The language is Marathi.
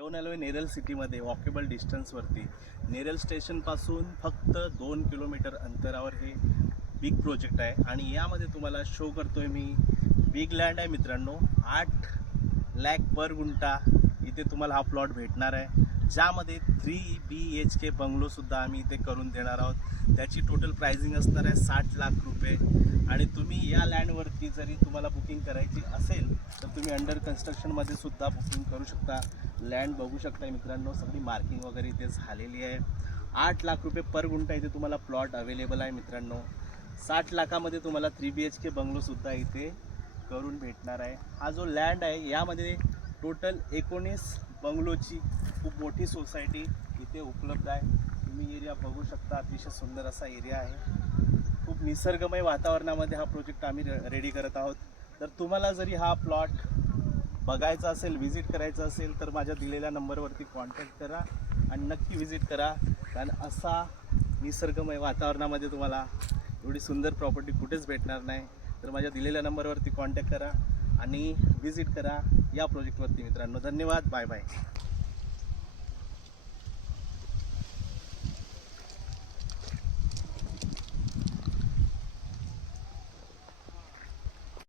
येऊन आलो आहे नेरळ सिटीमध्ये वॉकेबल डिस्टन्सवरती. नेरळ स्टेशनपासून फक्त 2 किलोमीटर अंतरावर हे बिग प्रोजेक्ट आहे आणि यामध्ये तुम्हाला शो करतोय मी. बिग लँड आहे मित्रांनो, 8 लाख पर गुंठा इथे तुम्हाला हा प्लॉट भेटणार आहे, ज्यामध्ये 3 BHK बंगलोसुद्धा आम्ही इथे करून देणार आहोत. त्याची टोटल प्राइसिंग असणार आहे 60 लाख रुपये. आणि तुम्ही या लँडवरती जरी तुम्हाला बुकिंग करायची असेल तर तुम्ही अंडर कन्स्ट्रक्शनमध्ये सुद्धा बुकिंग करू शकता. लँड बघू शकता मित्रांनो, सगळी मार्किंग वगैरे इथे झालेली आहे. 8 लाख रुपये पर गुंठा इथे तुम्हाला प्लॉट अवेलेबल आहे मित्रांनो. 60 लाखामध्ये तुम्हाला 3 BHK बंगलोसुद्धा इथे करून भेटणार आहे. हा जो लँड आहे यामध्ये टोटल 19 बंगलोची खूप मोठी सोसायटी इथे उपलब्ध आहे. तुम्ही एरिया बघू शकता, अतिशय सुंदर असा एरिया आहे. खूप निसर्गमय वातावरणामध्ये हा प्रोजेक्ट आम्ही रेडी करत आहोत. तर तुम्हाला जरी हा प्लॉट बघायचा असेल, व्हिजिट करायचं असेल तर माझ्या दिलेल्या नंबरवरती कॉन्टॅक्ट करा आणि नक्की व्हिजिट करा. कारण असा निसर्गमय वातावरणामध्ये तुम्हाला एवढी सुंदर प्रॉपर्टी कुठेच भेटणार नाही. तर माझ्या दिलेल्या नंबरवरती कॉन्टॅक्ट करा आणि व्हिजिट करा या प्रोजेक्टवरती मित्रांनो. धन्यवाद, बाय बाय.